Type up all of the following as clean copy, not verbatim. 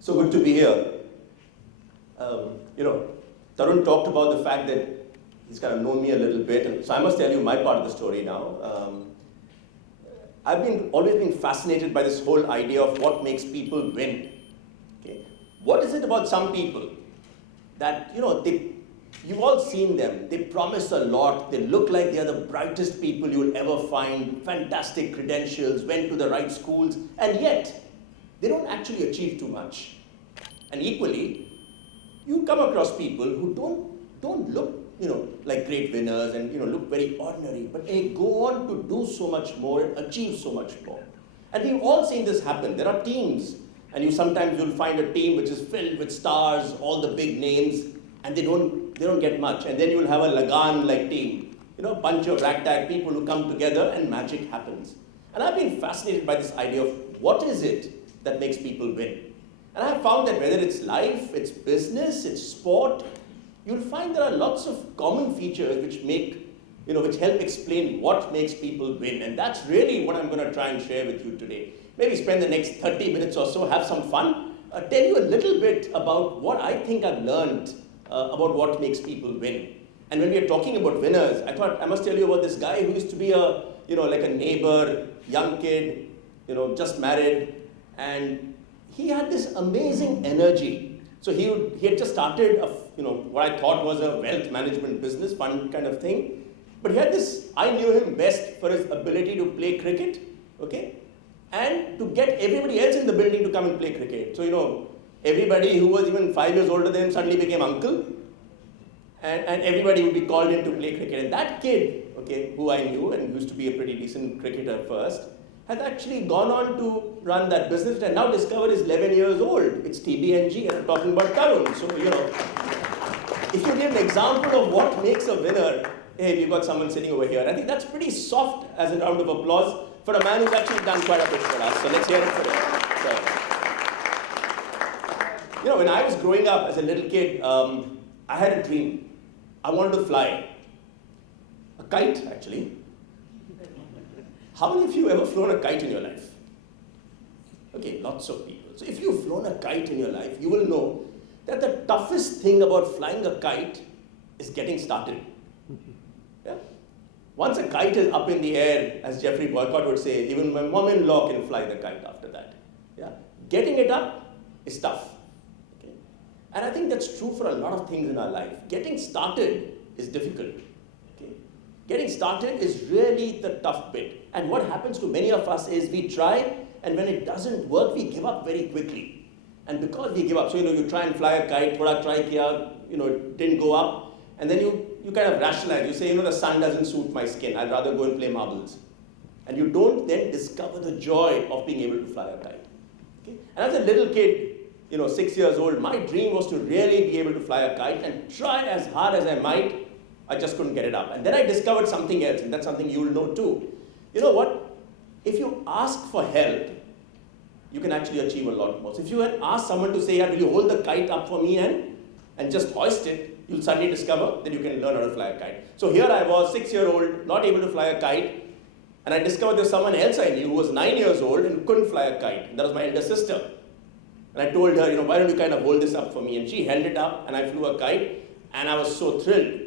So good to be here. Tarun talked about the fact that he's kind of known me a little bit, and so I must tell you my part of the story now. I've always been fascinated by this whole idea of what makes people win. Okay? What is it about some people that, you've all seen them, they promise a lot, they look like they're the brightest people you'll ever find, fantastic credentials, went to the right schools, and yet they don't actually achieve too much. And equally, you come across people who don't look, like great winners and, look very ordinary, but they go on to do so much more and achieve so much more. And we've all seen this happen. There are teams, and sometimes you'll find a team which is filled with stars, all the big names, and they don't get much. And then you'll have a Lagan-like team, a bunch of ragtag people who come together and magic happens. And I've been fascinated by this idea of what is it that makes people win. And I have found that whether it's life, it's business, it's sport, you'll find there are lots of common features which which help explain what makes people win. And that's really what I'm going to try and share with you today. Maybe spend the next 30 minutes or so, have some fun, tell you a little bit about what I think I've learned about what makes people win. And when we are talking about winners, I thought I must tell you about this guy who used to be like a neighbor, young kid, just married, and he had this amazing energy. So he had just started what I thought was a wealth management business, fund kind of thing. But he had this, I knew him best for his ability to play cricket, okay? And to get everybody else in the building to come and play cricket. So, everybody who was even 5 years older than him suddenly became uncle. And everybody would be called in to play cricket. And that kid, okay, who I knew and used to be a pretty decent cricketer first, has actually gone on to run that business and now discovered is 11 years old. It's TBNG, and I'm talking about Tarun. So, if you give an example of what makes a winner, hey, we've got someone sitting over here. I think that's pretty soft as a round of applause for a man who's actually done quite a bit for us. So let's hear it for him. So, when I was growing up as a little kid, I had a dream. I wanted to fly. A kite, actually. How many of you ever flown a kite in your life? Okay, lots of people. So if you've flown a kite in your life, you will know that the toughest thing about flying a kite is getting started. Yeah? Once a kite is up in the air, as Jeffrey Boycott would say, even my mom-in-law can fly the kite after that. Yeah? Getting it up is tough. Okay? And I think that's true for a lot of things in our life. Getting started is difficult. Getting started is really the tough bit. And what happens to many of us is we try, and when it doesn't work, we give up very quickly. And because we give up, so you try and fly a kite, thoda try kiya, it didn't go up, and then you kind of rationalize. You say, the sun doesn't suit my skin. I'd rather go and play marbles. And you don't then discover the joy of being able to fly a kite. Okay? And as a little kid, 6 years old, my dream was to really be able to fly a kite and try as hard as I might. I just couldn't get it up. And then I discovered something else, and that's something you'll know too. You know what? If you ask for help, you can actually achieve a lot more. So if you had asked someone to say, will you hold the kite up for me and just hoist it, you'll suddenly discover that you can learn how to fly a kite. So here I was, 6-year-old, not able to fly a kite, and I discovered there was someone else I knew who was 9 years old and couldn't fly a kite. And that was my elder sister. And I told her, why don't you kind of hold this up for me? And she held it up, and I flew a kite, and I was so thrilled.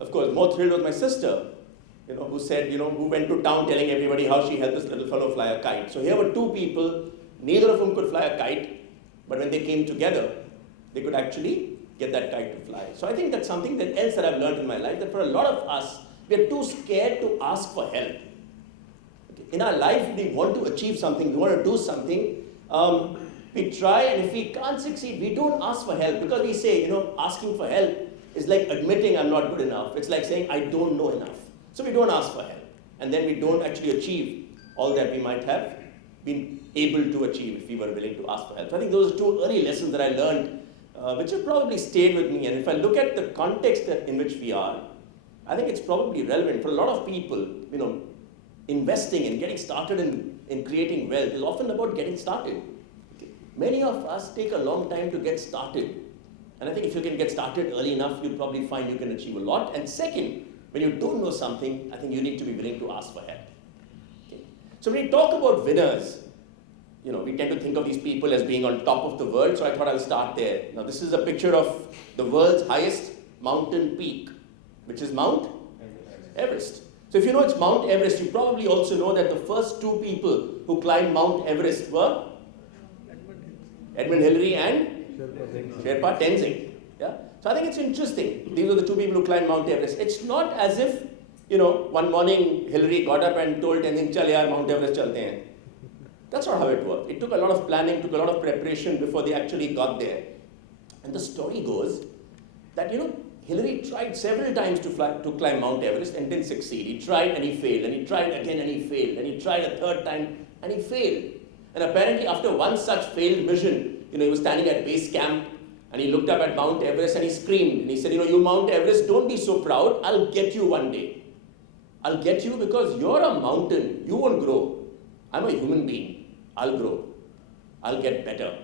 Of course, more thrilled was my sister, who said, who went to town telling everybody how she helped this little fellow fly a kite. So here were two people, neither of whom could fly a kite, but when they came together, they could actually get that kite to fly. So I think that's something else that I've learned in my life, that for a lot of us, we are too scared to ask for help. Okay. In our life, we want to achieve something, we want to do something, we try, and if we can't succeed, we don't ask for help, because we say, asking for help is like admitting I'm not good enough. It's like saying I don't know enough. So we don't ask for help. And then we don't actually achieve all that we might have been able to achieve if we were willing to ask for help. So I think those are two early lessons that I learned, which have probably stayed with me. And if I look at the context in which we are, I think it's probably relevant for a lot of people. Investing and getting started in creating wealth is often about getting started. Okay. Many of us take a long time to get started. And I think if you can get started early enough, you'll probably find you can achieve a lot. And second, when you don't know something, I think you need to be willing to ask for help. Okay? So when we talk about winners, we tend to think of these people as being on top of the world, so I thought I'll start there. Now, this is a picture of the world's highest mountain peak, which is Mount Everest. So if you know it's Mount Everest, you probably also know that the first two people who climbed Mount Everest were Edmund Hillary and Sherpa Tenzing. Yeah? So I think it's interesting. These are the two people who climbed Mount Everest. It's not as if, one morning Hillary got up and told Tenzing, "Chal yaar, Mount Everest chalte hain." That's not how it worked. It took a lot of planning, took a lot of preparation before they actually got there. And the story goes that, Hillary tried several times to climb Mount Everest and didn't succeed. He tried and he failed, and he tried again and he failed, and he tried a third time and he failed. And apparently after one such failed mission, he was standing at base camp and he looked up at Mount Everest and he screamed and he said, "You Mount Everest, don't be so proud. I'll get you one day. I'll get you because you're a mountain. You won't grow. I'm a human being. I'll grow. I'll get better."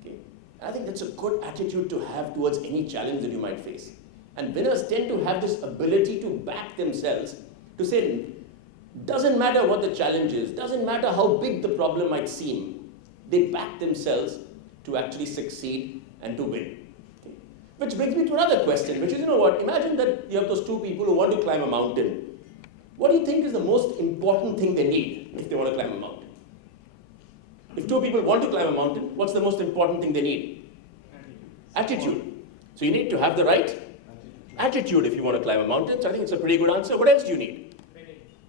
Okay? And I think that's a good attitude to have towards any challenge that you might face. And winners tend to have this ability to back themselves, to say, doesn't matter what the challenge is, doesn't matter how big the problem might seem, they back themselves to actually succeed and to win. Okay? Which brings me to another question, which is, imagine that you have those two people who want to climb a mountain. What do you think is the most important thing they need if they want to climb a mountain? If two people want to climb a mountain, what's the most important thing they need? Attitude. So you need to have the right attitude if you want to climb a mountain. So I think it's a pretty good answer. What else do you need?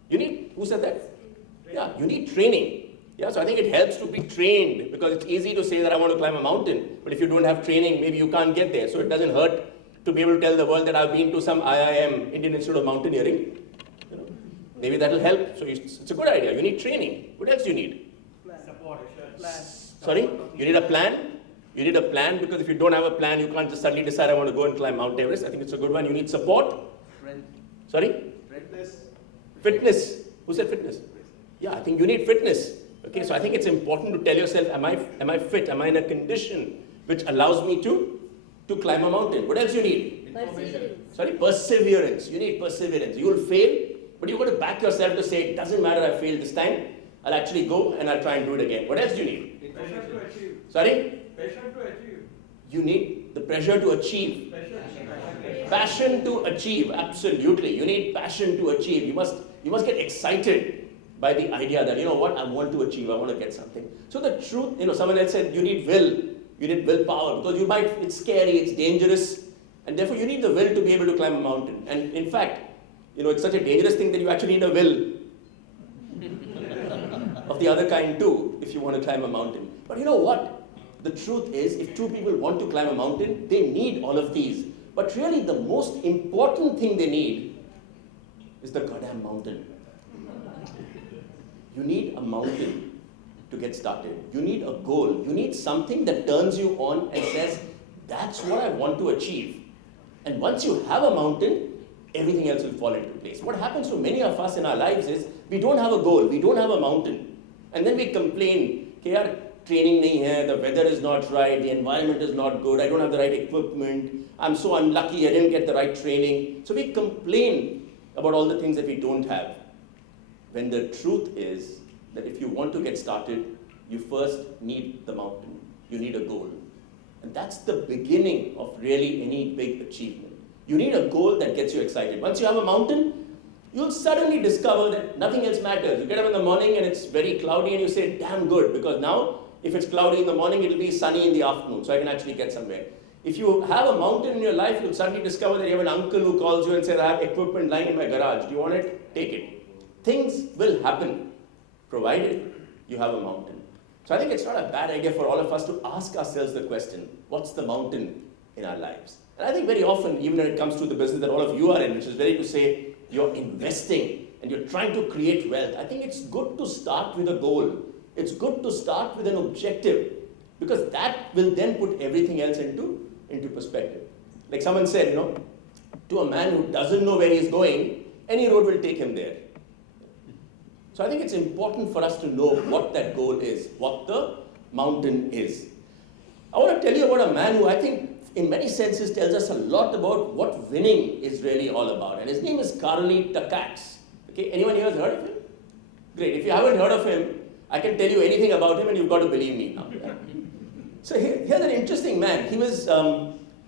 You need, who said that? Yeah, you need training. Yeah, so I think it helps to be trained, because it's easy to say that I want to climb a mountain, but if you don't have training, maybe you can't get there. So it doesn't hurt to be able to tell the world that I've been to some IIM, Indian Institute of Mountaineering. Maybe that'll help. So it's a good idea. You need training. What else do you need? Sorry? You need a plan? You need a plan, because if you don't have a plan, you can't just suddenly decide I want to go and climb Mount Everest. I think it's a good one. You need support. Sorry? Fitness. Who said fitness? Yeah, I think you need fitness. Okay, so I think it's important to tell yourself, am I fit? Am I in a condition which allows me to climb a mountain? What else you need? Perseverance. Sorry? Perseverance. You need perseverance. You will fail, but you've got to back yourself to say, it doesn't matter, I failed this time. I'll actually go and I'll try and do it again. What else do you need? Passion to achieve. Sorry? Passion to achieve. You need the pressure to achieve. Passion to achieve, absolutely. You need passion to achieve. You must get excited by the idea that, I want to achieve, I want to get something. So the truth, someone else said you need will, you need willpower, because it's scary, it's dangerous, and therefore you need the will to be able to climb a mountain. And in fact, it's such a dangerous thing that you actually need a will of the other kind too, if you want to climb a mountain. But you know what? The truth is, if two people want to climb a mountain, they need all of these. But really, the most important thing they need is the goddamn mountain. You need a mountain to get started. You need a goal. You need something that turns you on and says, that's what I want to achieve. And once you have a mountain, everything else will fall into place. What happens to many of us in our lives is, we don't have a goal, we don't have a mountain. And then we complain, yaar, training nahi hai, the weather is not right, the environment is not good, I don't have the right equipment, I'm so unlucky, I didn't get the right training. So we complain about all the things that we don't have. When the truth is that if you want to get started, you first need the mountain. You need a goal. And that's the beginning of really any big achievement. You need a goal that gets you excited. Once you have a mountain, you'll suddenly discover that nothing else matters. You get up in the morning and it's very cloudy and you say, damn good, because now if it's cloudy in the morning, it'll be sunny in the afternoon, so I can actually get somewhere. If you have a mountain in your life, you'll suddenly discover that you have an uncle who calls you and says, I have equipment lying in my garage. Do you want it? Take it. Things will happen, provided you have a mountain. So I think it's not a bad idea for all of us to ask ourselves the question, what's the mountain in our lives? And I think very often, even when it comes to the business that all of you are in, which is very to say, you're investing and you're trying to create wealth, I think it's good to start with a goal. It's good to start with an objective, because that will then put everything else into perspective. Like someone said, to a man who doesn't know where he's going, any road will take him there. So I think it's important for us to know what that goal is, what the mountain is. I want to tell you about a man who I think in many senses tells us a lot about what winning is really all about. And his name is Karli Takacs. Okay, anyone here has heard of him? Great. If you haven't heard of him, I can tell you anything about him and you've got to believe me now. So here's an interesting man. He was,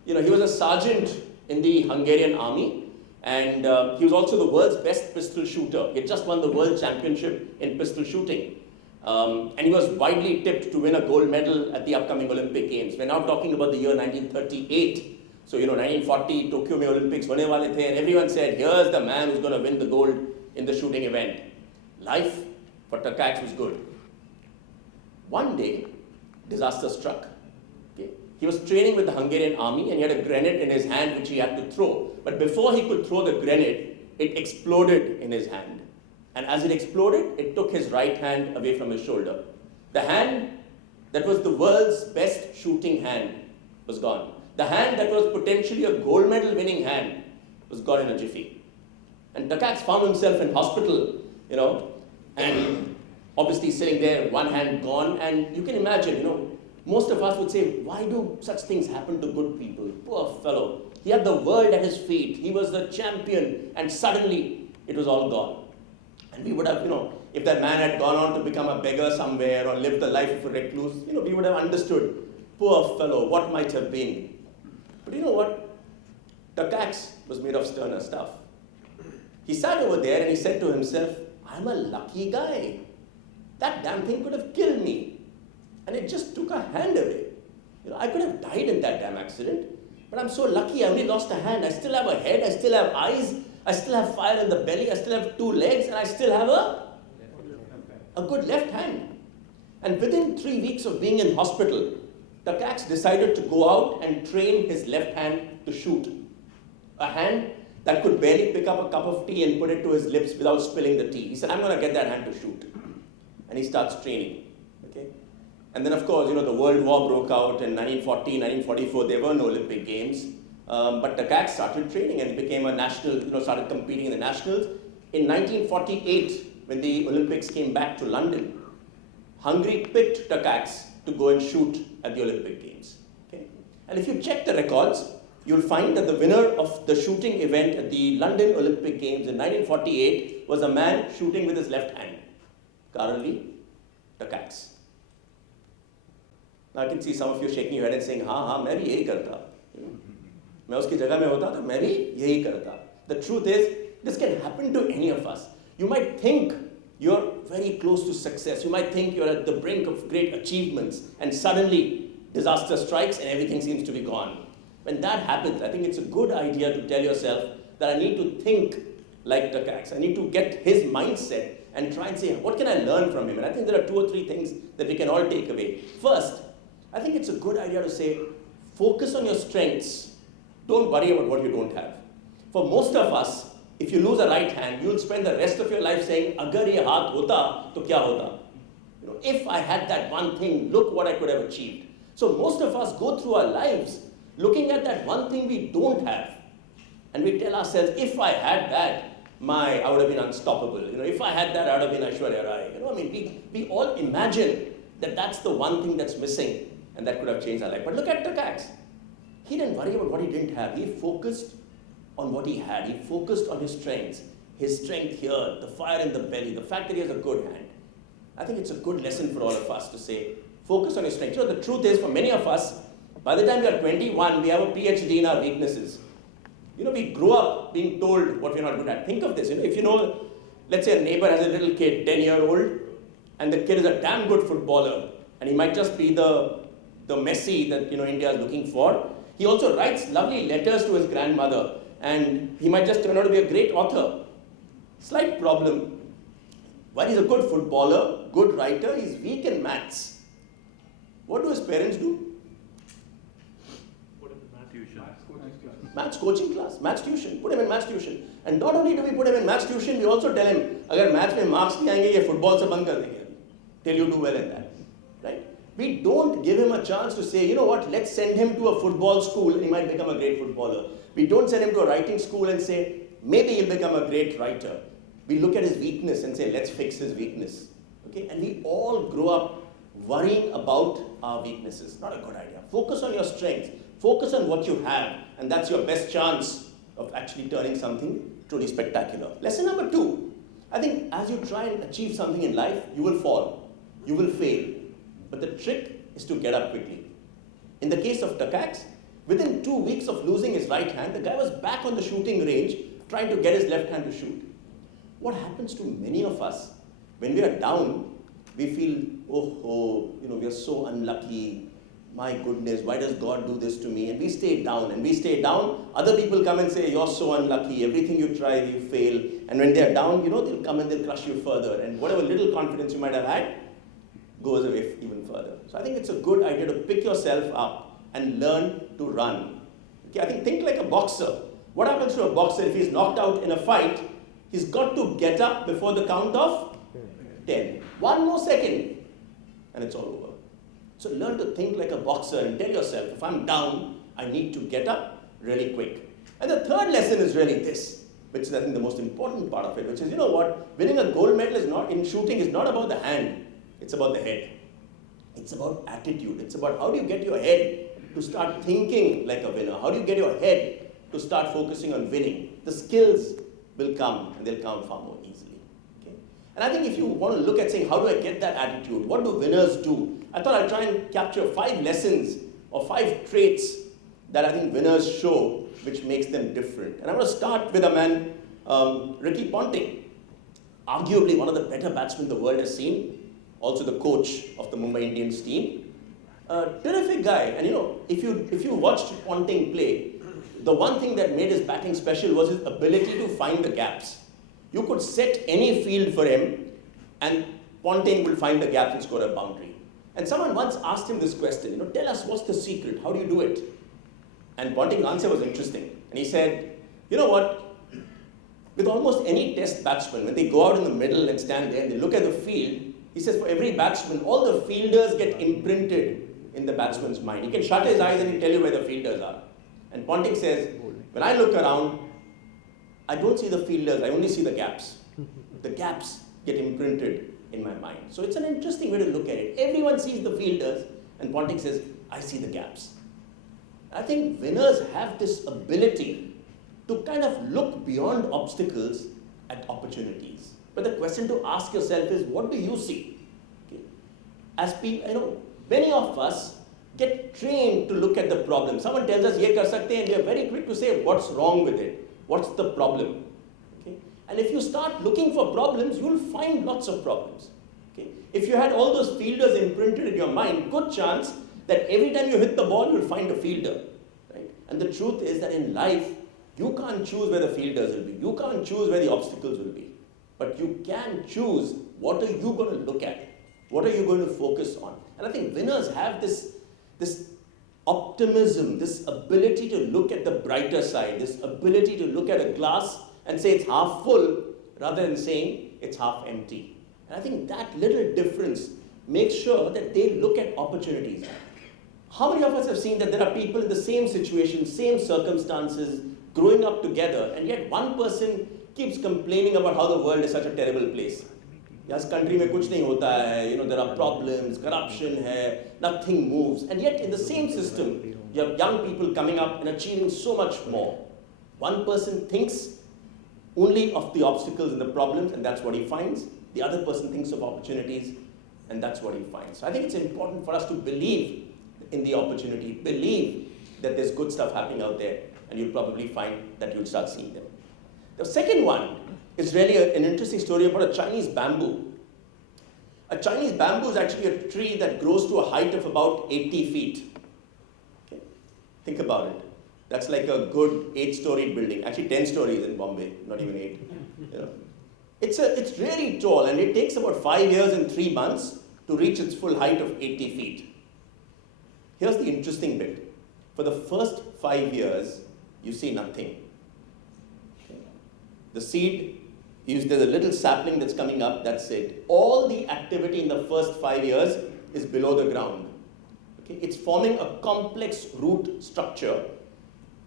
he was a sergeant in the Hungarian army, and he was also the world's best pistol shooter. He had just won the world championship in pistol shooting. And he was widely tipped to win a gold medal at the upcoming Olympic Games. We're now talking about the year 1938. So, 1940, Tokyo mein Olympics hone wale the, and everyone said, here's the man who's going to win the gold in the shooting event. Life for Takacs was good. One day, disaster struck. Okay? He was training with the Hungarian army and he had a grenade in his hand which he had to throw. But before he could throw the grenade, it exploded in his hand. And as it exploded, it took his right hand away from his shoulder. The hand that was the world's best shooting hand was gone. The hand that was potentially a gold medal winning hand was gone in a jiffy. And Takacs found himself in hospital, and obviously sitting there, one hand gone. And you can imagine, most of us would say, why do such things happen to good people? Poor fellow. He had the world at his feet. He was the champion. And suddenly, it was all gone. And we would have, if that man had gone on to become a beggar somewhere or lived the life of a recluse, we would have understood, poor fellow, what might have been. But you know what? Takacs was made of sterner stuff. He sat over there and he said to himself, I'm a lucky guy. That damn thing could have killed me. And it just took a hand away. I could have died in that damn accident. But I'm so lucky I only lost a hand. I still have a head, I still have eyes, I still have fire in the belly, I still have 2 legs, and I still have a good left hand. And within 3 weeks of being in hospital, Takacs decided to go out and train his left hand to shoot. A hand that could barely pick up a cup of tea and put it to his lips without spilling the tea. He said, I'm going to get that hand to shoot. And he starts training. Okay? And then, of course, the World War broke out in 1940, 1944. There were no Olympic Games. But Takacs started training and became a national, started competing in the nationals. In 1948, when the Olympics came back to London, Hungary picked Takacs to go and shoot at the Olympic Games. Okay? And if you check the records, you'll find that the winner of the shooting event at the London Olympic Games in 1948 was a man shooting with his left hand, Karoli Takacs. Now I can see some of you shaking your head and saying, हाँ, मैं भी यही करता. मैं उसकी जगह में होता तो मैं भी यही करता. The truth is, this can happen to any of us. You might think you're very close to success. You might think you're at the brink of great achievements, and suddenly disaster strikes and everything seems to be gone. When that happens, I think it's a good idea to tell yourself that I need to think like Takacs. I need to get his mindset and try and say, what can I learn from him? And I think there are 2 or 3 things that we can all take away. First, I think it's a good idea to say, focus on your strengths. Don't worry about what you don't have. For most of us, if you lose a right hand, you'll spend the rest of your life saying, Agar ye haath hota, to kya hota? If I had that one thing, look what I could have achieved. So most of us go through our lives looking at that one thing we don't have. And we tell ourselves, if I had that, I would have been unstoppable. If I had that, I would have been Aishwarya Rai. We all imagine that that's the one thing that's missing and that could have changed our life. But look at Takacs. He didn't worry about what he didn't have. He focused on what he had. He focused on his strengths. His strength here, the fire in the belly, the fact that he has a good hand. I think it's a good lesson for all of us to say, focus on your strengths. The truth is, for many of us, by the time we are 21, we have a PhD in our weaknesses. We grow up being told what we're not good at. Think of this, if let's say a neighbor has a little kid, 10-year-old, and the kid is a damn good footballer, and he might just be the Messi that India is looking for. He also writes lovely letters to his grandmother, and he might just turn out to be a great author. Slight problem. While he's a good footballer, good writer, he's weak in maths. What do his parents do? Put him in maths tuition. Maths coaching class, maths tuition. Put him in maths tuition. And not only do we put him in maths tuition, we also tell him, agar maths mein marks nahi aayenge, ye football se band kar denge, till you do well in that. Right? We don't give him a chance to say, let's send him to a football school and he might become a great footballer. We don't send him to a writing school and say, maybe he'll become a great writer. We look at his weakness and say, let's fix his weakness. Okay? And we all grow up worrying about our weaknesses. Not a good idea. Focus on your strengths. Focus on what you have. And that's your best chance of actually turning something truly spectacular. Lesson number 2. I think as you try and achieve something in life, you will fall. you will fail. But the trick is to get up quickly. In the case of Takacs, within 2 weeks of losing his right hand, the guy was back on the shooting range trying to get his left hand to shoot. What happens to many of us when we are down, we feel, oh, we are so unlucky. My goodness, why does God do this to me? And we stay down, and we stay down. Other people come and say, you're so unlucky. Everything you try, you fail. And when they're down, they'll come and they'll crush you further. And whatever little confidence you might have had goes away even further. So I think it's a good idea to pick yourself up and learn to run. Okay, I think like a boxer. What happens to a boxer if he's knocked out in a fight? He's got to get up before the count of 10. One more second, and it's all over. So learn to think like a boxer and tell yourself, if I'm down, I need to get up really quick. And the third lesson is really this, which is I think the most important part of it, which is, winning a gold medal in shooting is not about the hand, it's about the head. It's about attitude. It's about how do you get your head to start thinking like a winner? How do you get your head to start focusing on winning? The skills will come, and they'll come far more easily. Okay? And I think if you want to look at saying, how do I get that attitude? What do winners do? I thought I'd try and capture 5 lessons or 5 traits that I think winners show which makes them different. And I'm going to start with a man, Ricky Ponting, arguably one of the better batsmen the world has seen, also the coach of the Mumbai Indians team. Terrific guy. And if you watched Ponting play, the one thing that made his batting special was his ability to find the gaps. You could set any field for him, and Ponting will find the gaps and score a boundary. And someone once asked him this question, tell us what's the secret? How do you do it? And Ponting's answer was interesting. And he said, you know what? With almost any test batsman, when they go out in the middle and stand there and they look at the field, he says for every batsman, all the fielders get imprinted in the batsman's mind. He can shut his eyes and he'll tell you where the fielders are. And Ponting says, when I look around, I don't see the fielders, I only see the gaps. The gaps get imprinted in my mind. So it's an interesting way to look at it. Everyone sees the fielders, and Ponting says, I see the gaps. I think winners have this ability to kind of look beyond obstacles at opportunities. But the question to ask yourself is, what do you see? Okay. As people, many of us get trained to look at the problem. Someone tells us, ye kar sakte hain, and we are very quick to say, what's wrong with it? What's the problem? Okay. And if you start looking for problems, you'll find lots of problems. Okay. If you had all those fielders imprinted in your mind, good chance that every time you hit the ball, you'll find a fielder. Right? And the truth is that in life, you can't choose where the fielders will be. You can't choose where the obstacles will be. But you can choose what are you going to look at? What are you going to focus on? And I think winners have this optimism, this ability to look at the brighter side, this ability to look at a glass and say it's half full rather than saying it's half empty. And I think that little difference makes sure that they look at opportunities. How many of us have seen that there are people in the same situation, same circumstances, growing up together, and yet one person keeps complaining about how the world is such a terrible place. This country mein kuch nahi hota hai, there are problems, corruption hai, nothing moves. And yet in the same system, you have young people coming up and achieving so much more. One person thinks only of the obstacles and the problems, and that's what he finds. The other person thinks of opportunities, and that's what he finds. So I think it's important for us to believe in the opportunity, believe that there's good stuff happening out there, and you'll probably find that you'll start seeing them. The second one is really an interesting story about a Chinese bamboo. A Chinese bamboo is actually a tree that grows to a height of about 80 feet. Okay? Think about it. That's like a good 8-storied building, actually 10 stories in Bombay, not even 8. It's really tall, and it takes about 5 years and 3 months to reach its full height of 80 feet. Here's the interesting bit. For the first 5 years, you see nothing. Okay. The seed, there's a little sapling that's coming up, that's it. All the activity in the first 5 years is below the ground. Okay. It's forming a complex root structure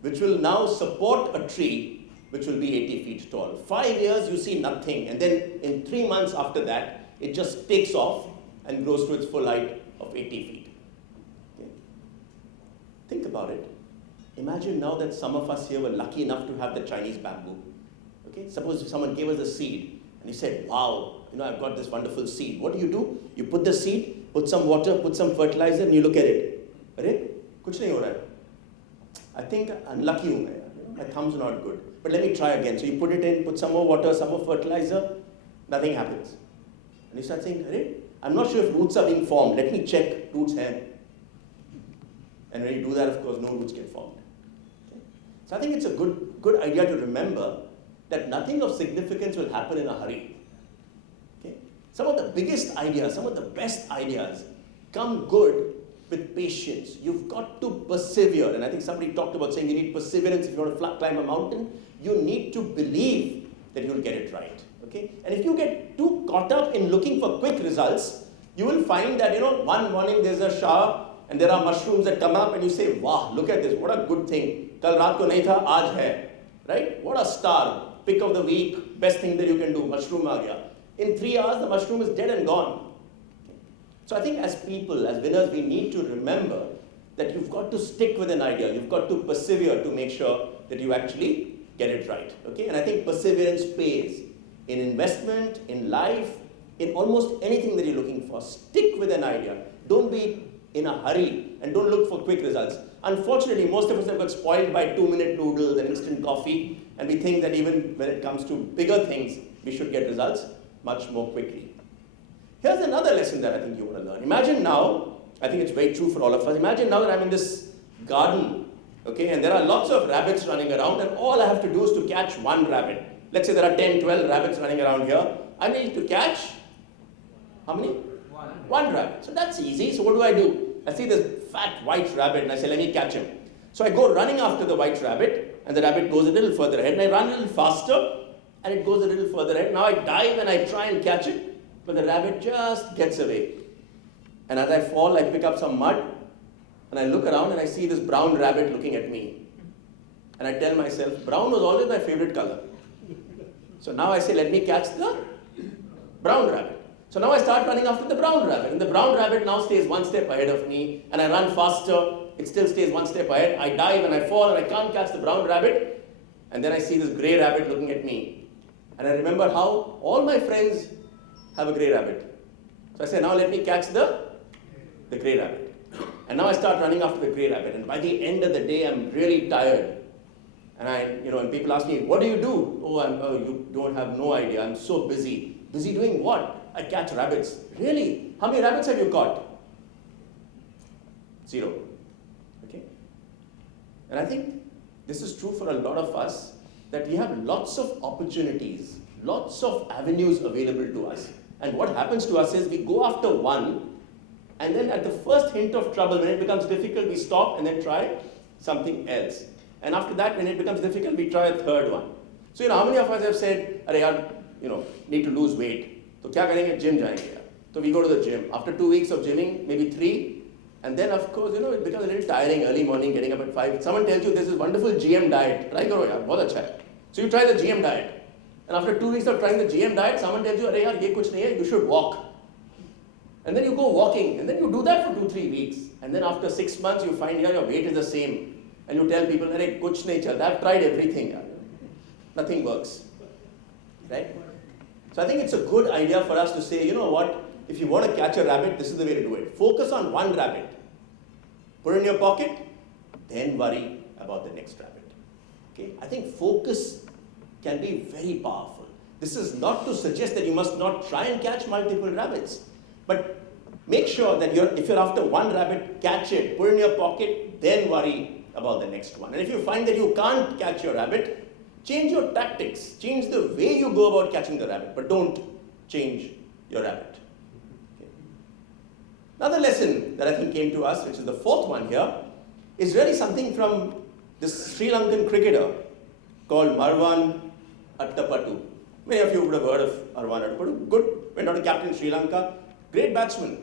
which will now support a tree which will be 80 feet tall. 5 years, you see nothing, and then in 3 months after that, it just takes off and grows to its full height of 80 feet. Okay. Think about it. Imagine now that some of us here were lucky enough to have the Chinese bamboo. Okay. Suppose if someone gave us a seed, and he said, wow, I've got this wonderful seed. What do? You put the seed, put some water, put some fertilizer, and you look at it. Arey, kuch nahi ho raha hai. I think unlucky hu main. My thumb's not good. But let me try again. So you put it in, put some more water, some more fertilizer, nothing happens. And you start saying, Arey, I'm not sure if roots are being formed. Let me check roots here. And when you do that, of course, no roots get formed. Okay? So I think it's a good idea to remember that nothing of significance will happen in a hurry. Okay? Some of the biggest ideas, some of the best ideas come good with patience. You've got to persevere. And I think somebody talked about saying you need perseverance if you want to climb a mountain. You need to believe that you'll get it right. Okay? And if you get too caught up in looking for quick results, you will find that, one morning there's a shower and there are mushrooms that come up and you say, wow, look at this, what a good thing. Kal raat ko nahi tha, aaj hai. Right? What a star. Pick of the week, best thing that you can do, mushroom aa gaya. In 3 hours, the mushroom is dead and gone. So I think as people, as winners, we need to remember that you've got to stick with an idea. You've got to persevere to make sure that you actually get it right. Okay? And I think perseverance pays in investment, in life, in almost anything that you're looking for. Stick with an idea. Don't be in a hurry and don't look for quick results. Unfortunately, most of us have got spoiled by 2-minute noodles and instant coffee, and we think that even when it comes to bigger things, we should get results much more quickly. Here's another lesson that I think you want to learn. Imagine now, I think it's very true for all of us, imagine now that I'm in this garden, okay, and there are lots of rabbits running around, and all I have to do is to catch one rabbit. Let's say there are 10, 12 rabbits running around here. I need to catch, how many? One rabbit. So that's easy. So what do? I see this fat white rabbit, and I say, let me catch him. So I go running after the white rabbit, and the rabbit goes a little further ahead, and I run a little faster, and it goes a little further ahead. Now I dive and I try and catch it, but the rabbit just gets away. And as I fall, I pick up some mud, and I look around and I see this brown rabbit looking at me. And I tell myself, brown was always my favorite color. So now I say, let me catch the brown rabbit. So now I start running after the brown rabbit, and the brown rabbit now stays one step ahead of me, and I run faster, it still stays one step ahead. I dive and I fall and I can't catch the brown rabbit, and then I see this grey rabbit looking at me. And I remember how all my friends have a grey rabbit. So I say, now let me catch the grey rabbit. And now I start running after the grey rabbit, and by the end of the day, I'm really tired. And and people ask me, what do you do? Oh, you don't have no idea, I'm so busy. Busy doing what? I catch rabbits. Really? How many rabbits have you caught? 0. Okay? And I think this is true for a lot of us, that we have lots of opportunities, lots of avenues available to us. And what happens to us is we go after one, and then at the first hint of trouble, when it becomes difficult, we stop and then try something else. And after that, when it becomes difficult, we try a third one. So, how many of us have said, Arey yaar, need to lose weight. So, kya karenge? Gym jayenge. So, we go to the gym. After 2 weeks of gymming, maybe 3, and then, of course, it becomes a little tiring early morning, getting up at 5. Someone tells you, this is wonderful GM diet. Try karo yaar, bahut acha hai. So, you try the GM diet. And after 2 weeks of trying the GM diet, someone tells you, Arey yaar, ye kuch nahi hai, you should walk. And then you go walking, and then you do that for 2-3 weeks. And then after 6 months, you find your weight is the same. And you tell people, Arey, kuch nahi chalta. I've tried everything. Yaar. Nothing works. Right? So I think it's a good idea for us to say, you know what, if you want to catch a rabbit, this is the way to do it. Focus on one rabbit. Put it in your pocket, then worry about the next rabbit. Okay? I think focus can be very powerful. This is not to suggest that you must not try and catch multiple rabbits. But make sure that if you're after one rabbit, catch it, put it in your pocket, then worry about the next one. And if you find that you can't catch your rabbit, change your tactics, change the way you go about catching the rabbit, but don't change your rabbit. Okay. Another lesson that I think came to us, which is the 4th one here, is really something from this Sri Lankan cricketer called Marwan Attapattu. Many of you would have heard of Marwan Attapattu. Good, went out to captain Sri Lanka, great batsman.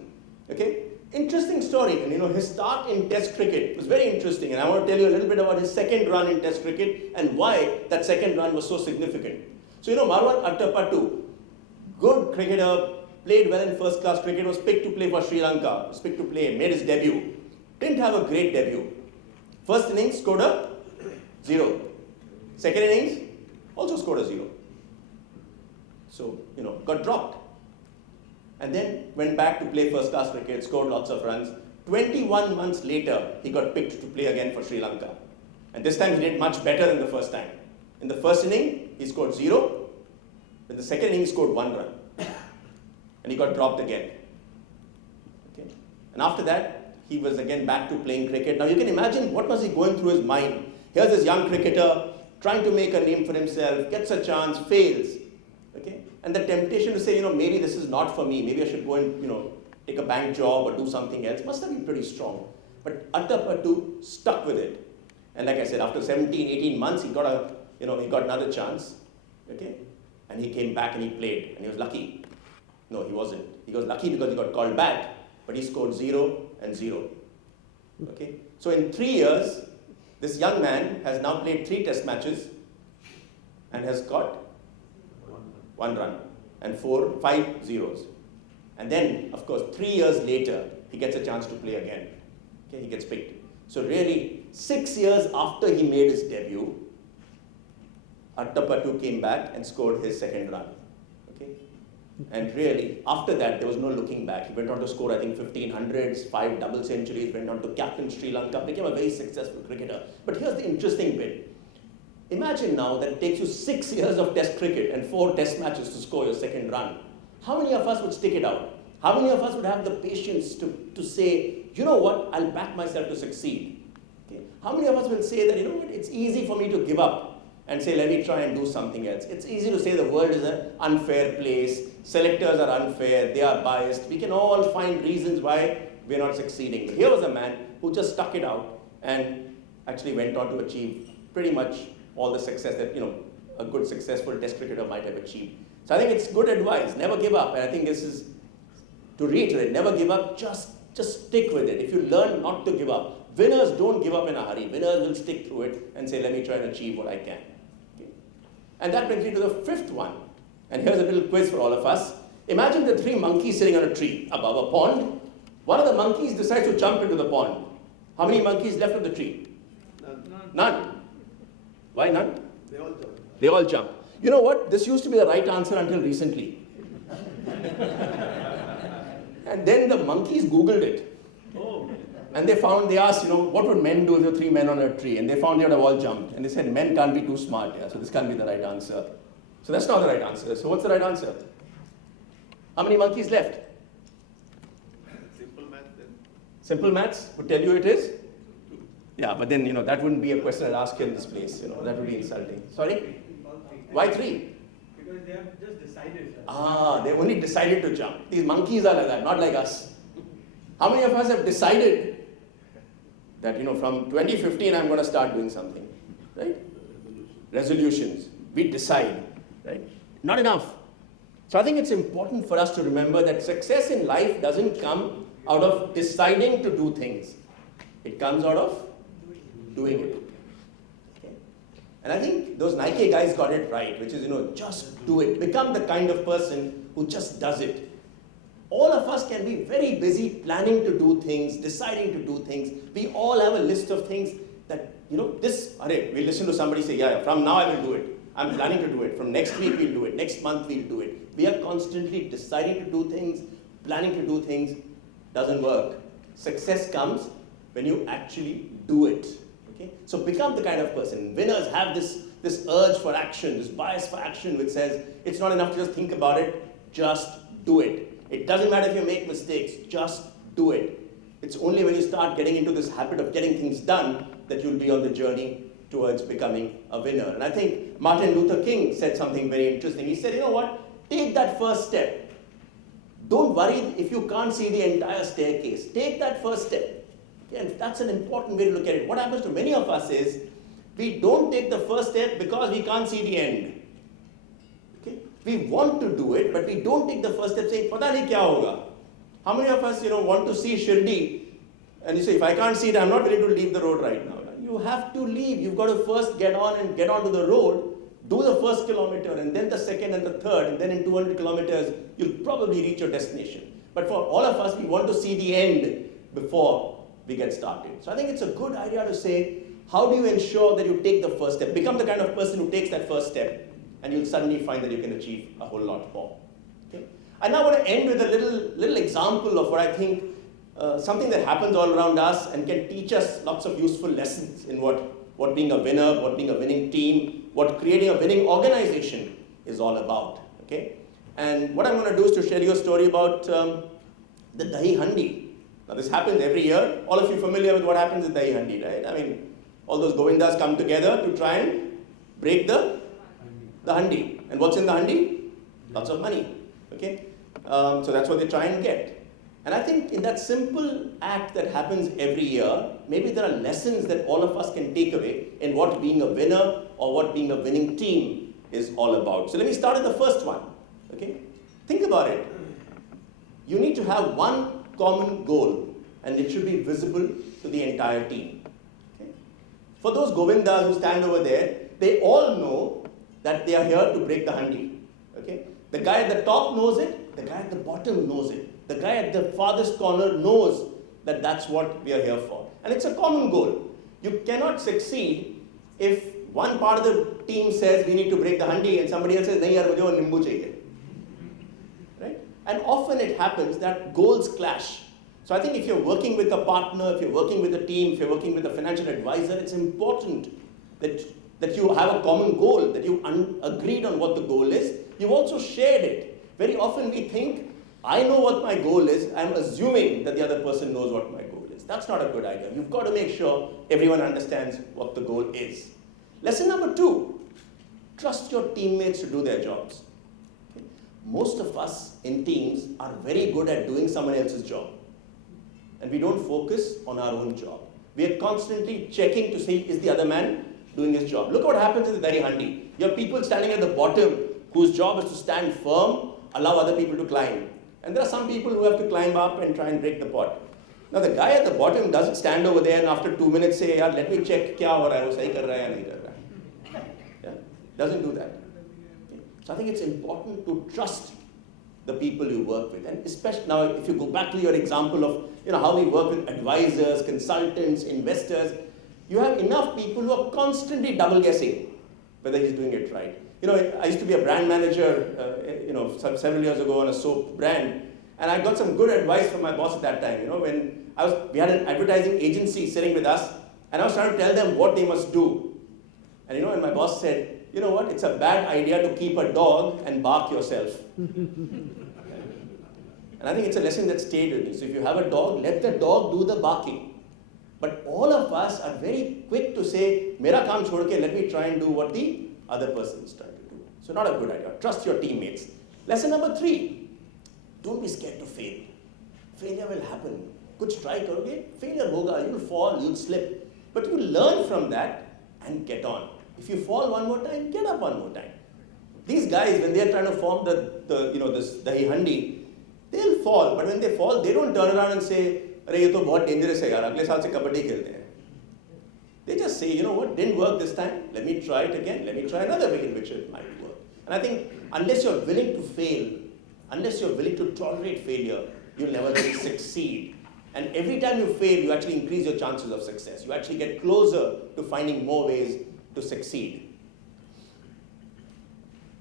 Okay? Interesting story, and his start in Test cricket was very interesting, and I want to tell you a little bit about his second run in Test cricket and why that second run was so significant. So Marwan Attapattu, good cricketer, played well in first-class cricket, was picked to play for Sri Lanka, was picked to play, made his debut. Didn't have a great debut. First innings, scored a 0. Second innings, also scored a 0. So, got dropped. and then went back to play first-class cricket, scored lots of runs. 21 months later, he got picked to play again for Sri Lanka. And this time he did much better than the first time. In the first inning, he scored 0. In the second inning, he scored 1 run. And he got dropped again. Okay? And after that, he was again back to playing cricket. Now you can imagine what was he going through his mind. Here's this young cricketer trying to make a name for himself, gets a chance, fails. Okay? And the temptation to say, maybe this is not for me. Maybe I should go and, take a bank job or do something else must have been pretty strong. But Attappattu stuck with it. And like I said, after 17, 18 months, he got he got another chance. Okay? And he came back and he played. And he was lucky. No, he wasn't. He was lucky because he got called back. But he scored 0 and 0. Okay? So in 3 years, this young man has now played 3 test matches and has got 1 run and 5 zeros. And then, of course, 3 years later, he gets a chance to play again. Okay, he gets picked. So really, 6 years after he made his debut, Attappattu came back and scored his 2nd run. Okay? And really, after that, there was no looking back. He went on to score, I think, 1500s, 5 double centuries, went on to captain Sri Lanka, became a very successful cricketer. But here's the interesting bit. Imagine now that it takes you 6 years of test cricket and 4 test matches to score your 2nd run. How many of us would stick it out? How many of us would have the patience to say, you know what, I'll back myself to succeed? Okay? How many of us will say that, it's easy for me to give up and say, let me try and do something else. It's easy to say the world is an unfair place, selectors are unfair, they are biased. We can all find reasons why we're not succeeding. But here was a man who just stuck it out and actually went on to achieve pretty much all the success that, a good successful test cricketer might have achieved. So I think it's good advice, never give up. And I think this is, to reiterate, never give up, just stick with it. If you learn not to give up, winners don't give up in a hurry. Winners will stick through it and say, let me try and achieve what I can. Okay? And that brings me to the 5th one. And here's a little quiz for all of us. Imagine the 3 monkeys sitting on a tree above a pond. One of the monkeys decides to jump into the pond. How many monkeys left on the tree? None. Why none? They all jump. They all jump. You know what? This used to be the right answer until recently. And then the monkeys Googled it. Oh. And they asked, what would men do if there were 3 men on a tree? And they found they would have all jumped. And they said, men can't be too smart, so this can't be the right answer. So that's not the right answer. So what's the right answer? How many monkeys left? Simple math then. Simple maths would tell you it is? Yeah, but then, that wouldn't be a question I'd ask you in this place. That would be insulting. Sorry? Why 3? Because they have just decided. They only decided to jump. These monkeys are like that, not like us. How many of us have decided that, from 2015 I'm going to start doing something, right? Resolutions. We decide, right? Not enough. So I think it's important for us to remember that success in life doesn't come out of deciding to do things. It comes out of doing it. Okay? And I think those Nike guys got it right, which is, just do it. Become the kind of person who just does it. All of us can be very busy planning to do things, deciding to do things. We all have a list of things that, we listen to somebody say, yeah, from now I will do it. I'm planning to do it. From next week we'll do it. Next month we'll do it. We are constantly deciding to do things, planning to do things. Doesn't work. Success comes when you actually do it. Okay? So become the kind of person. Winners have this urge for action, this bias for action, which says it's not enough to just think about it, just do it. It doesn't matter if you make mistakes, just do it. It's only when you start getting into this habit of getting things done that you'll be on the journey towards becoming a winner. And I think Martin Luther King said something very interesting. He said, take that first step. Don't worry if you can't see the entire staircase. Take that first step. And that's an important way to look at it. What happens to many of us is, we don't take the first step because we can't see the end. Okay? We want to do it, but we don't take the first step saying, Pata nahi kya hoga? How many of us, want to see Shirdi, and you say, if I can't see it, I'm not ready to leave the road right now. You have to leave. You've got to first get on and get onto the road, do the first kilometer, and then the second and the third, and then in 200 kilometers, you'll probably reach your destination. But for all of us, we want to see the end before we get started. So I think it's a good idea to say, how do you ensure that you take the first step? Become the kind of person who takes that first step, and you'll suddenly find that you can achieve a whole lot more. Okay? I now want to end with a little example of what I think something that happens all around us and can teach us lots of useful lessons in what being a winner, what being a winning team, what creating a winning organization is all about. Okay? And what I'm going to do is to share you a story about the Dahi Handi. Now this happens every year. All of you familiar with what happens in Dahi Handi, right? I mean, all those Govindas come together to try and break the Handi. And what's in the Handi? Lots of money. Okay? So that's what they try and get. And I think in that simple act that happens every year, maybe there are lessons that all of us can take away in what being a winner or what being a winning team is all about. So let me start with the first one. Okay? Think about it. You need to have one common goal, and it should be visible to the entire team. Okay? For those Govindas who stand over there, they all know that they are here to break the Handi. Okay? The guy at the top knows it, the guy at the bottom knows it. The guy at the farthest corner knows that that's what we are here for. And it's a common goal. You cannot succeed if one part of the team says we need to break the Handi and somebody else says, nahi yaar, mujhe wo nimbu chahiye. Right? And often it happens that goals clash. So I think if you're working with a partner, if you're working with a team, if you're working with a financial advisor, it's important that you have a common goal, that you agreed on what the goal is. You've also shared it. Very often we think, I know what my goal is, I'm assuming that the other person knows what my goal is. That's not a good idea. You've got to make sure everyone understands what the goal is. Lesson number 2, trust your teammates to do their jobs. Okay? Most of us in teams are very good at doing someone else's job. And we don't focus on our own job. We are constantly checking to see, is the other man doing his job? Look what happens in the Dahi Handi. You have people standing at the bottom whose job is to stand firm, allow other people to climb. And there are some people who have to climb up and try and break the pot. Now the guy at the bottom doesn't stand over there and after 2 minutes say, yaar, let me check kya ho raha hai, wo sahi kar raha hai ya nahi kar raha hai. Yeah? Doesn't do that. Okay. So I think it's important to trust the people you work with. And especially now, if you go back to your example of how we work with advisors, consultants, investors, you have enough people who are constantly double guessing whether he's doing it right. I used to be a brand manager, several years ago on a soap brand, and I got some good advice from my boss at that time. When we had an advertising agency sitting with us, and I was trying to tell them what they must do. And and my boss said, you know what, it's a bad idea to keep a dog and bark yourself. And I think it's a lesson that stayed with me. So if you have a dog, let the dog do the barking. But all of us are very quick to say, mera kaam chhod ke, let me try and do what the other person is trying to do. So not a good idea. Trust your teammates. Lesson number 3, don't be scared to fail. Failure will happen. Kuch try karoge, failure hoga, you'll fall, you'll slip. But you learn from that and get on. If you fall one more time, get up one more time. These guys, when they're trying to form this Dahi Handi, they'll fall. But when they fall, they don't turn around and say, "Arey, ye to bahut dangerous hai yaar, agle saal se kabaddi khelte hain." They just say, you know what, didn't work this time, let me try it again, let me try another way in which it might work. And I think unless you're willing to fail, unless you're willing to tolerate failure, you'll never really succeed. And every time you fail, you actually increase your chances of success. You actually get closer to finding more ways to succeed.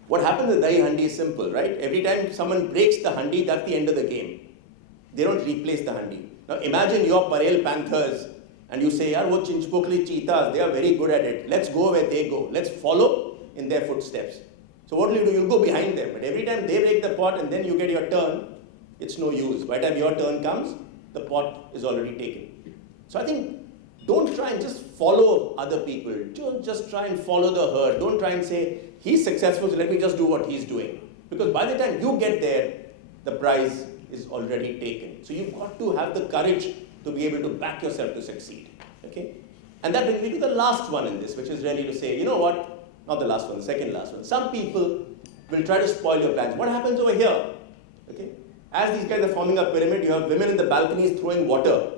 What happens with Dahi Handi is simple, right? Every time someone breaks the Handi, that's the end of the game. They don't replace the Handi. Now imagine your Parel Panthers, and you say, yaar, wo Chinchpokli cheetahs, they are very good at it. Let's go where they go. Let's follow in their footsteps. So what will you do? You'll go behind them. But every time they break the pot and then you get your turn, it's no use. By the time your turn comes, the pot is already taken. So I think don't try and just follow other people. Don't just try and follow the herd. Don't try and say, he's successful, so let me just do what he's doing. Because by the time you get there, the prize is already taken. So you've got to have the courage to be able to back yourself to succeed. Okay? And that brings me to the last one in this, which is really to say, you know what? Not the last one, the second last one. Some people will try to spoil your plans. What happens over here? Okay? As these guys are forming a pyramid, you have women in the balconies throwing water,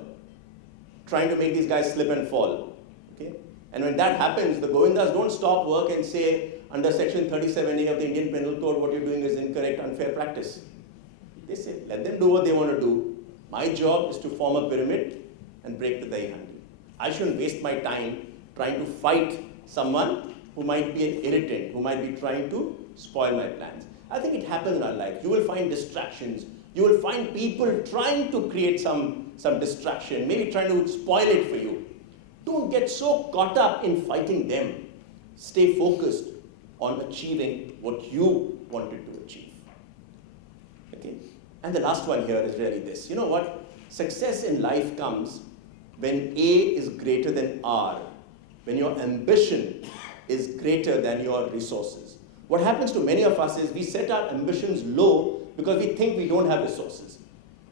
trying to make these guys slip and fall. Okay? And when that happens, the Govindas don't stop work and say, under section 37A of the Indian Penal Code, what you're doing is incorrect, unfair practice. They say, let them do what they want to do. My job is to form a pyramid and break the Dahi Handi. I shouldn't waste my time trying to fight someone who might be an irritant, who might be trying to spoil my plans. I think it happens in our life. You will find distractions. You will find people trying to create some distraction, maybe trying to spoil it for you. Don't get so caught up in fighting them. Stay focused on achieving what you wanted to achieve. Okay? And the last one here is really this. You know what? Success in life comes when A is greater than R, when your ambition is greater than your resources. What happens to many of us is we set our ambitions low because we think we don't have resources.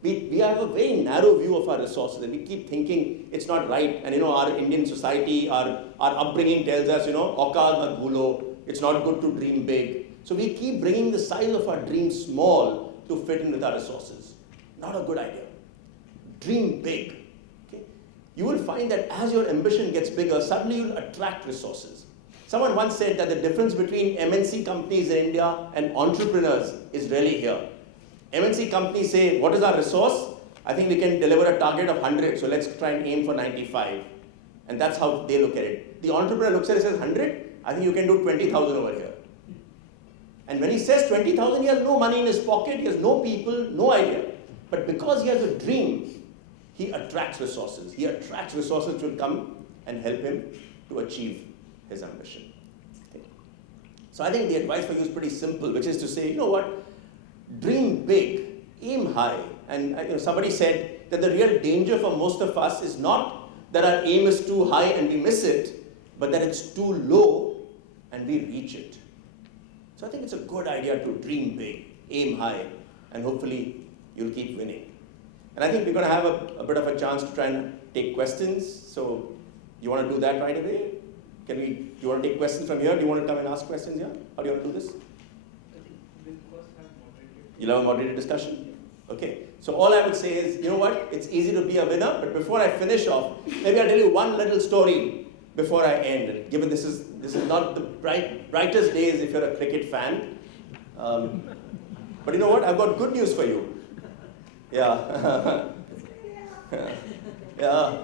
We have a very narrow view of our resources, and we keep thinking it's not right. And our Indian society, our upbringing tells us, aukad mat bhulo, it's not good to dream big. So we keep bringing the size of our dreams small to fit in with our resources. Not a good idea. Dream big. Okay? You will find that as your ambition gets bigger, suddenly you'll attract resources. Someone once said that the difference between MNC companies in India and entrepreneurs is really here. MNC companies say, what is our resource? I think we can deliver a target of 100, so let's try and aim for 95. And that's how they look at it. The entrepreneur looks at it and says, 100? I think you can do 20,000 over here. And when he says 20,000, he has no money in his pocket, he has no people, no idea. But because he has a dream, he attracts resources. He attracts resources which will come and help him to achieve his ambition. Okay. So I think the advice for you is pretty simple, which is to say, you know what? Dream big, aim high. And somebody said that the real danger for most of us is not that our aim is too high and we miss it, but that it's too low and we reach it. So I think it's a good idea to dream big, aim high, and hopefully you'll keep winning. And I think we're going to have a bit of a chance to try and take questions. So you want to do that right away? Do you want to take questions from here? Do you want to come and ask questions here? How do you want to do this? You'll have a moderated discussion? Okay. So all I would say is, you know what? It's easy to be a winner, but before I finish off, maybe I'll tell you one little story before I end. Given this is not the brightest days if you're a cricket fan. But you know what? I've got good news for you. Yeah. Yeah.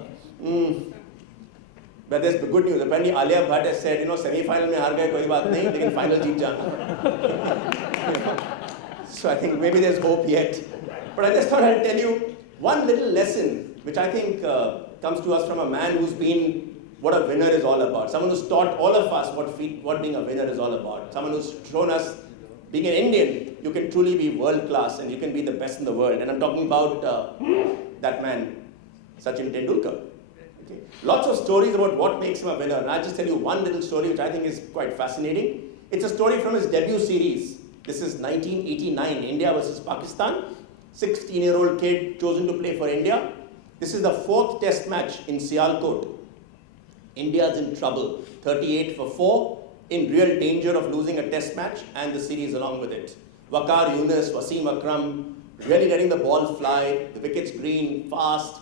But there's good news. Apparently Alia Bhatt has said, semi-final mein haar gaye koi baat nahi, lekin final jeet jana. So I think maybe there's hope yet. But I just thought I'd tell you one little lesson, which I think comes to us from a man who's been what a winner is all about. Someone who's taught all of us what being a winner is all about. Someone who's shown us, being an Indian, you can truly be world class and you can be the best in the world. And I'm talking about that man, Sachin Tendulkar. Okay. Lots of stories about what makes him a winner. And I'll just tell you one little story which I think is quite fascinating. It's a story from his debut series. This is 1989, India versus Pakistan. 16-year-old kid chosen to play for India. This is the 4th test match in Sialkot. India's in trouble, 38 for 4, in real danger of losing a test match and the series along with it. Waqar Younis, Wasim Akram, really letting the ball fly, the wickets green, fast,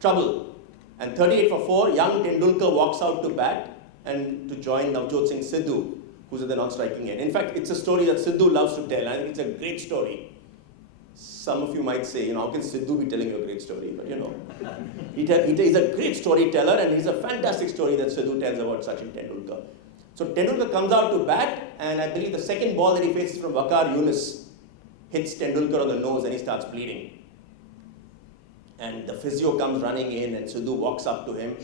trouble. And 38 for 4, young Tendulkar walks out to bat and to join Navjot Singh Sidhu, who's at the non-striking end. In fact, it's a story that Sidhu loves to tell. I think it's a great story. Some of you might say, how can Sidhu be telling you a great story? But he's a great storyteller, and he's a fantastic story that Sidhu tells about Sachin Tendulkar. So Tendulkar comes out to bat, and I believe the second ball that he faces from Waqar Younis hits Tendulkar on the nose, and he starts bleeding. And the physio comes running in, and Sidhu walks up to him.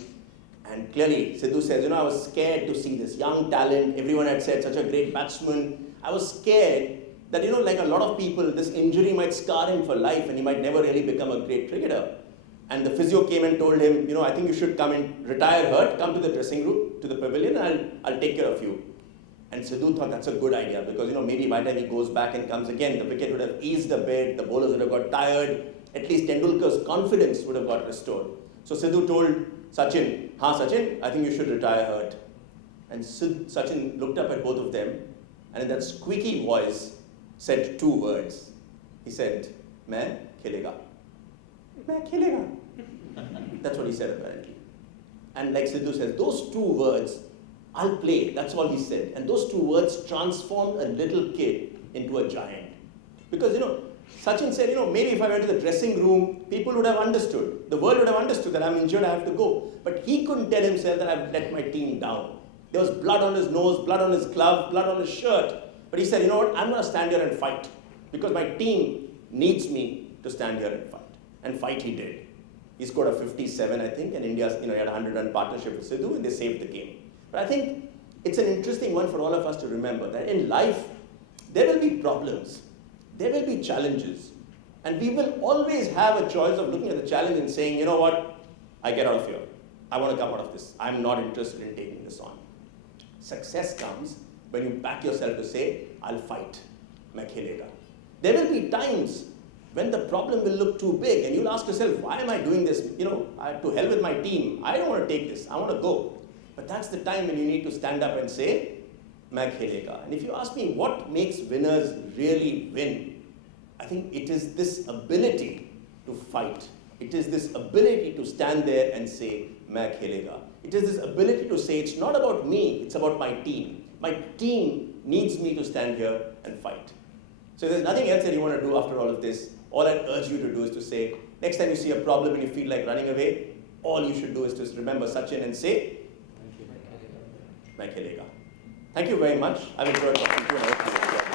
And clearly, Sidhu says, I was scared to see this young talent. Everyone had said, such a great batsman. I was scared that, like a lot of people, this injury might scar him for life and he might never really become a great cricketer. And the physio came and told him, I think you should come and retire hurt, come to the dressing room, to the pavilion, and I'll take care of you. And Sidhu thought that's a good idea because, maybe by the time he goes back and comes again, the wicket would have eased a bit, the bowlers would have got tired, at least Tendulkar's confidence would have got restored. So Sidhu told Sachin, Sachin, I think you should retire hurt. And Sachin looked up at both of them, and in that squeaky voice, said 2 words. He said, Main khelega. Main khelega. That's what he said apparently. And like Sidhu says, those 2 words, I'll play, that's all he said. And those 2 words transformed a little kid into a giant. Because, Sachin said, maybe if I went to the dressing room, people would have understood. The world would have understood that I'm injured, I have to go. But he couldn't tell himself that I've let my team down. There was blood on his nose, blood on his glove, blood on his shirt. But he said, you know what, I'm going to stand here and fight because my team needs me to stand here and fight. And fight he did. He scored a 57, I think, and India's, he had a 100-run partnership with Sidhu, and they saved the game. But I think it's an interesting one for all of us to remember that in life, there will be problems, there will be challenges, and we will always have a choice of looking at the challenge and saying, you know what, I get out of here. I want to come out of this. I'm not interested in taking this on. Success comes when you back yourself to say, I'll fight, main khelega. There will be times when the problem will look too big and you'll ask yourself, why am I doing this? To hell with my team. I don't want to take this. I want to go. But that's the time when you need to stand up and say, main khelega. And if you ask me what makes winners really win, I think it is this ability to fight. It is this ability to stand there and say, main khelega. It is this ability to say, it's not about me, it's about my team. My team needs me to stand here and fight. So there's nothing else that you want to do after all of this. All I urge you to do is to say, next time you see a problem and you feel like running away, all you should do is just remember Sachin and say, main khelega. Thank you very much. I've enjoyed talking to you.